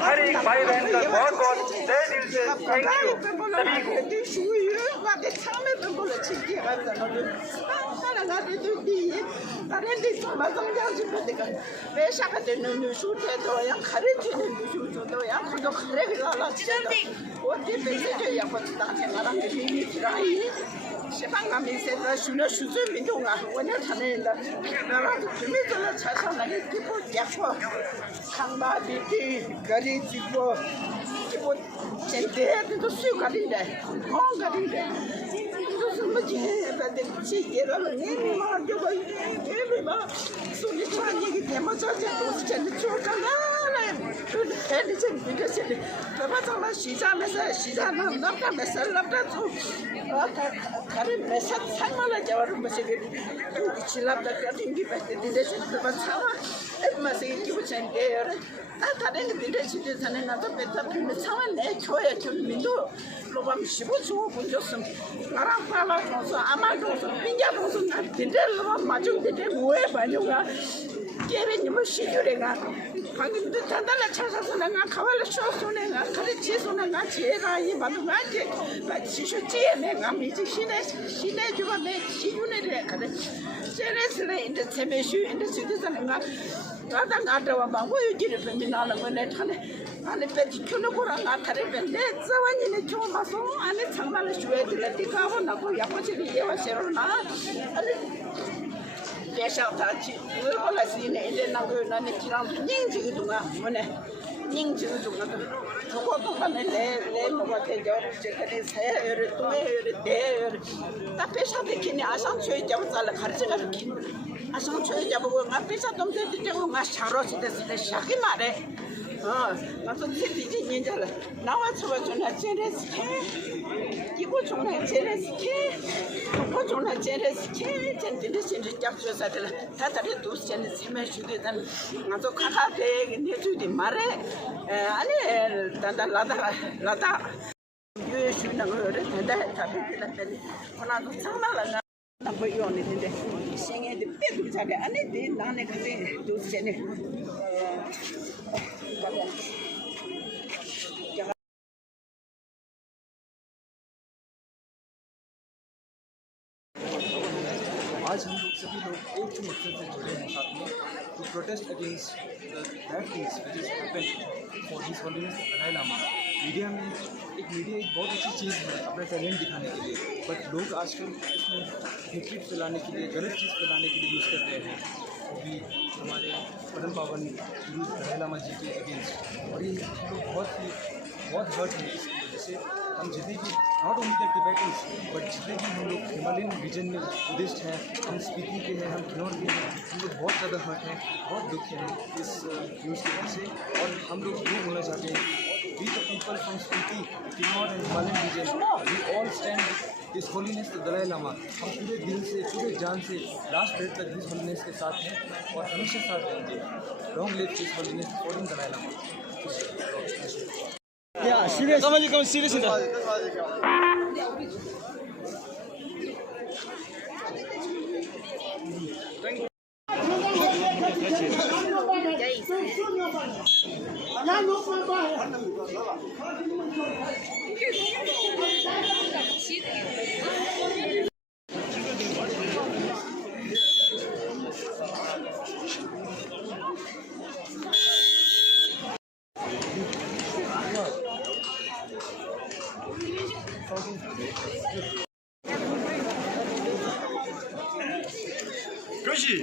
हर एक भाई बहन का बहुत बहुत तहे दिल से थैंक यू 시방 가면서 수능 수준 민동아 원래 타는다 나라 준비를 차서 나게 기본 약속 강바비티 가리지고 기본 젠데도 수가린데 가린데 무슨 뭐지 근데 지게라는 이 말도 이봐 소리 좀 얘기 때문에 저도 진짜 좋잖아 근데 좀 비교해서 바바장만 시장에서 시장은 남자면서 남자도 가는 메사 상만을 잡아는 것이 지랍다 같은 게 되는데 진짜 참아 맛이 기분인데 아 다른 데들 진짜는 나도 배다 피면 참아 내 줘야 좀 민도 로밤 15초 본줬음 나랑 팔아서 아마도 빈자도 나 빈들로 맞은 데 뭐에 반영아 깨베님은 시주래가 방금도 단단한 찾아서 내가 가발을 쏘서 내가 가르치서 내가 제가 이 마누가지 시주지에 내가 미지 신의 주가 내 시주네를 가르 제레스레 인데 세메슈 인데 시드서 내가 나당 가다와 방고유지를 배민하는 거네 타네 안에 배지 켜놓고랑 나타를 밴데 자완이네 처음 봐서 안에 장난을 줘야 되는데 가고 나고 야포치를 예와세로나 대샤타치 얼굴라시네 이제 나고 나네 지랑 닝지도가 뭐네 닝지도가 저것도 간에 내 뭐가 되죠 제가 새를 또해를 대 답해서되기니 아상초에 잡아서 가르쳐가 아상초에 잡고 앞에서 동생들 잡고 막 샤로스 됐을 샤기 말해 맞아 진짜 ninja라 나와서 전화 제레스케 이거 전화 제레스케 그거 전화 제레스케 진짜 진짜 잡혀서들 다들 도스는 심해 주기는 맞아 카카데 내주디 말해 아니 단다 라다 유슈나 거를 단다 잡히는데 하나도 참말라 나 보이오는데 생애도 빼도 자게 안에 돼 나네 그게 도스네 आज हम लोग सभी लोग एक ही मकसद से जुड़े हैं साथ में to protest against that things which is happened for his holiness Dalai Lama. Media एक बहुत अच्छी चीज़ है अपना टैलेंट दिखाने के लिए, बट लोग आजकल इसमें हेट्रेड फैलाने के लिए, गलत चीज़ फैलाने के लिए यूज़ कर रहे हैं, वो भी हमारे परम पावन गुरु दलाई लामा जी के अगेंस्ट। और ये हम लोग बहुत हर्ट हैं इसकी वजह से। हम जितने भी not only the Tibetans but जितने भी हम लोग हिमालयन रीजन में बुद्धिस्ट हैं, हम स्पीति के हैं, हम किन्नौर के हैं, हम लोग बहुत ज़्यादा हर्ट हैं, बहुत दुख है इस न्यूज़ की वजह से। और हम लोग ये बोलना चाहते हैं, we the people from Spiti, Kinnaur and Himalayan region, we all stand this holiness the Dalai Lama. हम पूरे दिल से, पूरे जान से लास्ट डेट तक दिस होलीनेस के साथ हैं और हमेशा साथ रहेंगे। Long live this holiness for Dalai Lama. Yeah, serious. Come serious. 그렇지.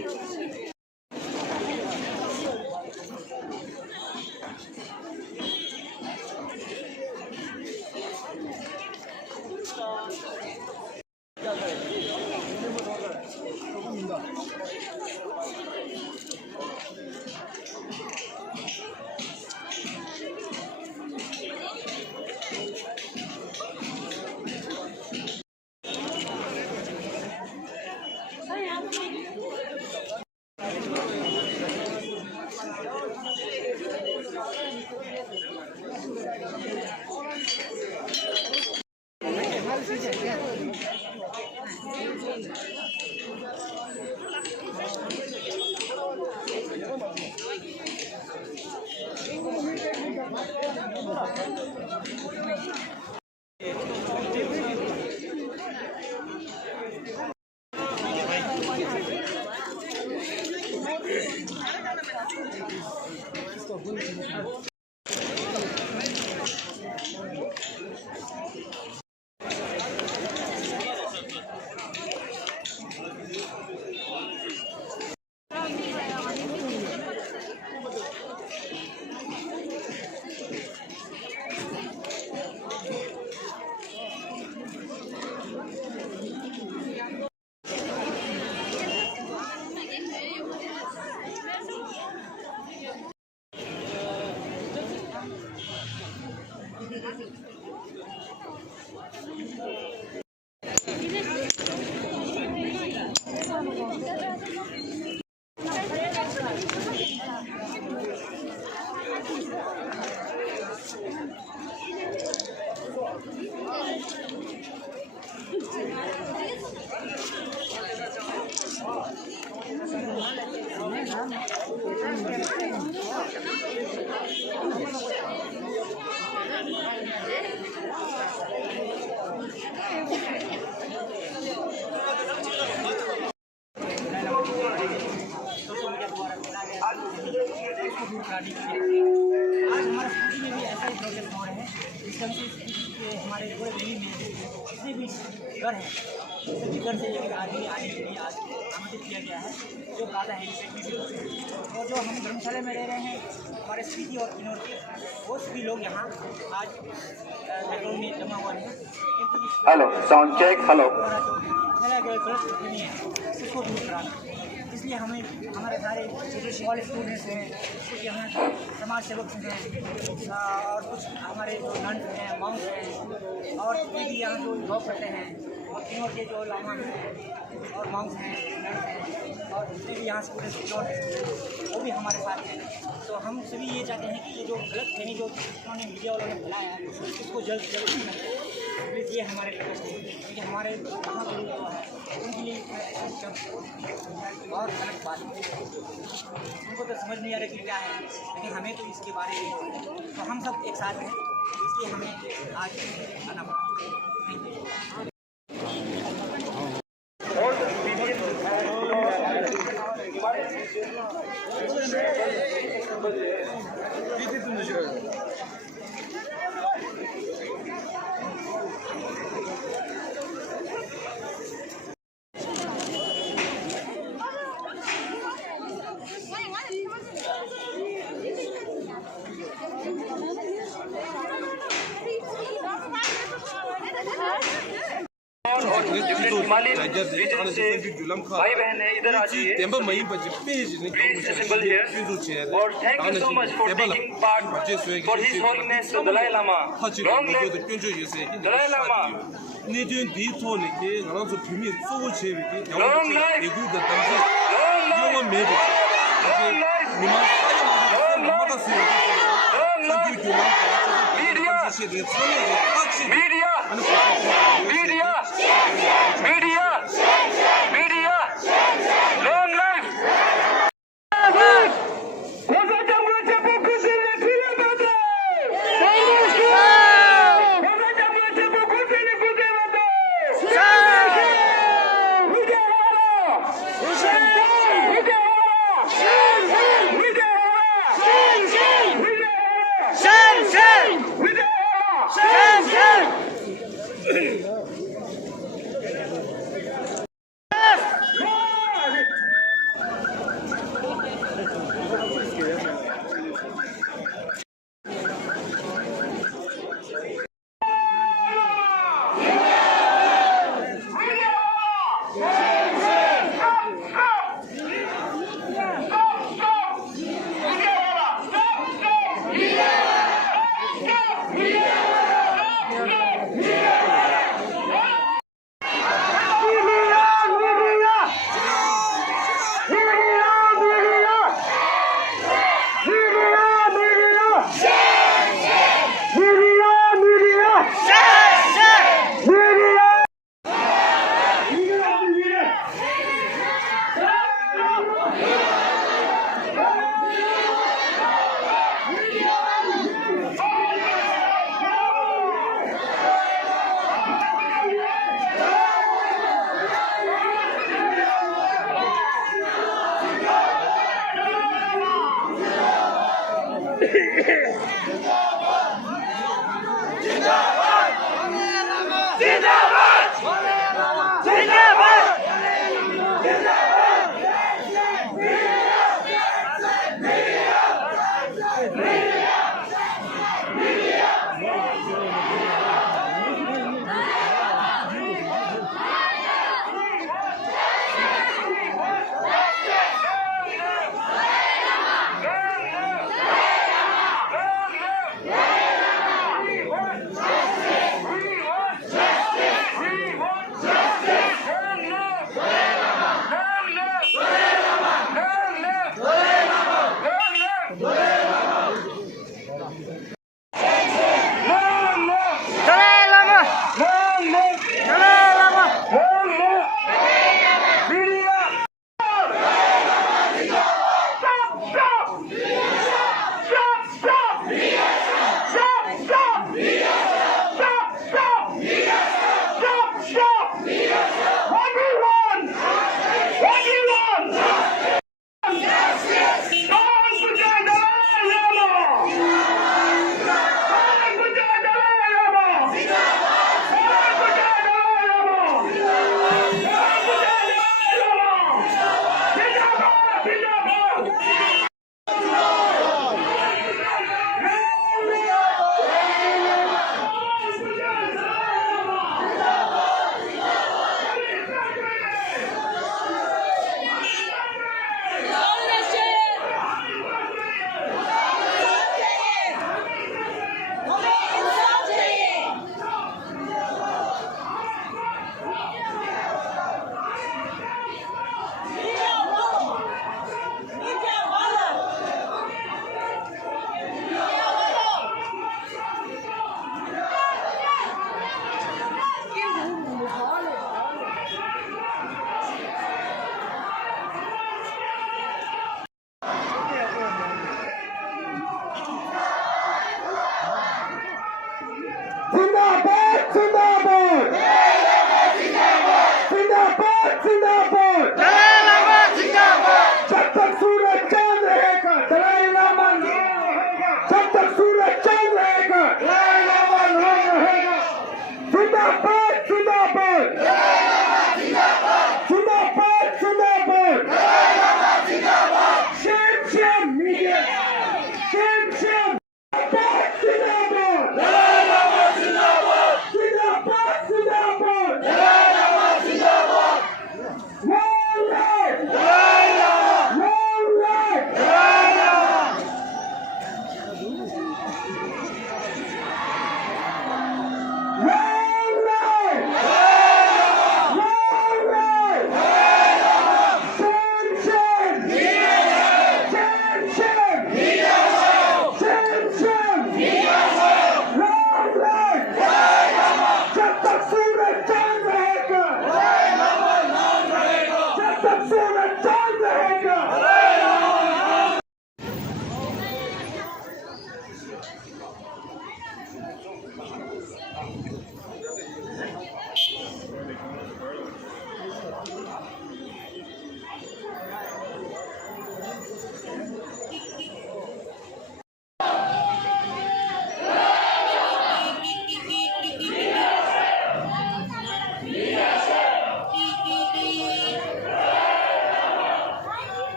आज हमारे स्कूटी में भी ऐसा ही प्रोजेक्ट हो रहे हैं जिसका हमारे पूरे दिल्ली में जितने भी घर हैं सभी घर से लेकर आदमी आने के लिए आज आमंत्रित किया गया है जो बाधा है और जो हम धर्मशाला में रह रहे हैं हमारे स्पीति और किन्नौर के वो सभी लोग यहाँ आज लखनऊ में जमा हुए हैं क्योंकि हेलो साउंड चेक हेलो नहीं है उसको दूर कराना इसलिए हमें हमारे सारे जो कॉलेज स्टूडेंट्स हैं कुछ यहाँ समाज सेवक हैं और कुछ हमारे जो नन हैं माउंट हैं और भी यहाँ जो जॉब करते हैं और तीनों के जो लामा हैं और माउंट हैं नन हैं और जितने भी यहाँ स्टूडेंट्स हैं वो भी हमारे साथ हैं। तो हम सभी ये चाहते हैं कि ये जो गलत फहमी जो उन्होंने मीडिया वालों ने फैलाया है उसको जल्द से जल्द ये हमारे रिक्वेस्ट है क्योंकि हमारे यहाँ के लोग जो है उनके लिए बहुत गलत बात है उनको तो समझ नहीं आ रहा कि क्या है लेकिन हमें तो इसके बारे में तो हम सब एक साथ हैं इसलिए हमें आज आना पड़ा। भाई बहन है इधर आ जाइए प्लीज असेंबल हियर और thank you so much for taking part for his holiness the Dalai Lama long live Dalai Lama 니들 디토니게 나랑 좀 비밀 쏘고 제비게 Long life! 이구가 당시 Long life! 이용한 매도 Long life! 니만 사용하는 마다 쓰여 Long life! 상기 교만 Media! 사실은 선에서 같이 Media! Media! Media! Media! Long life! जिंदाबाद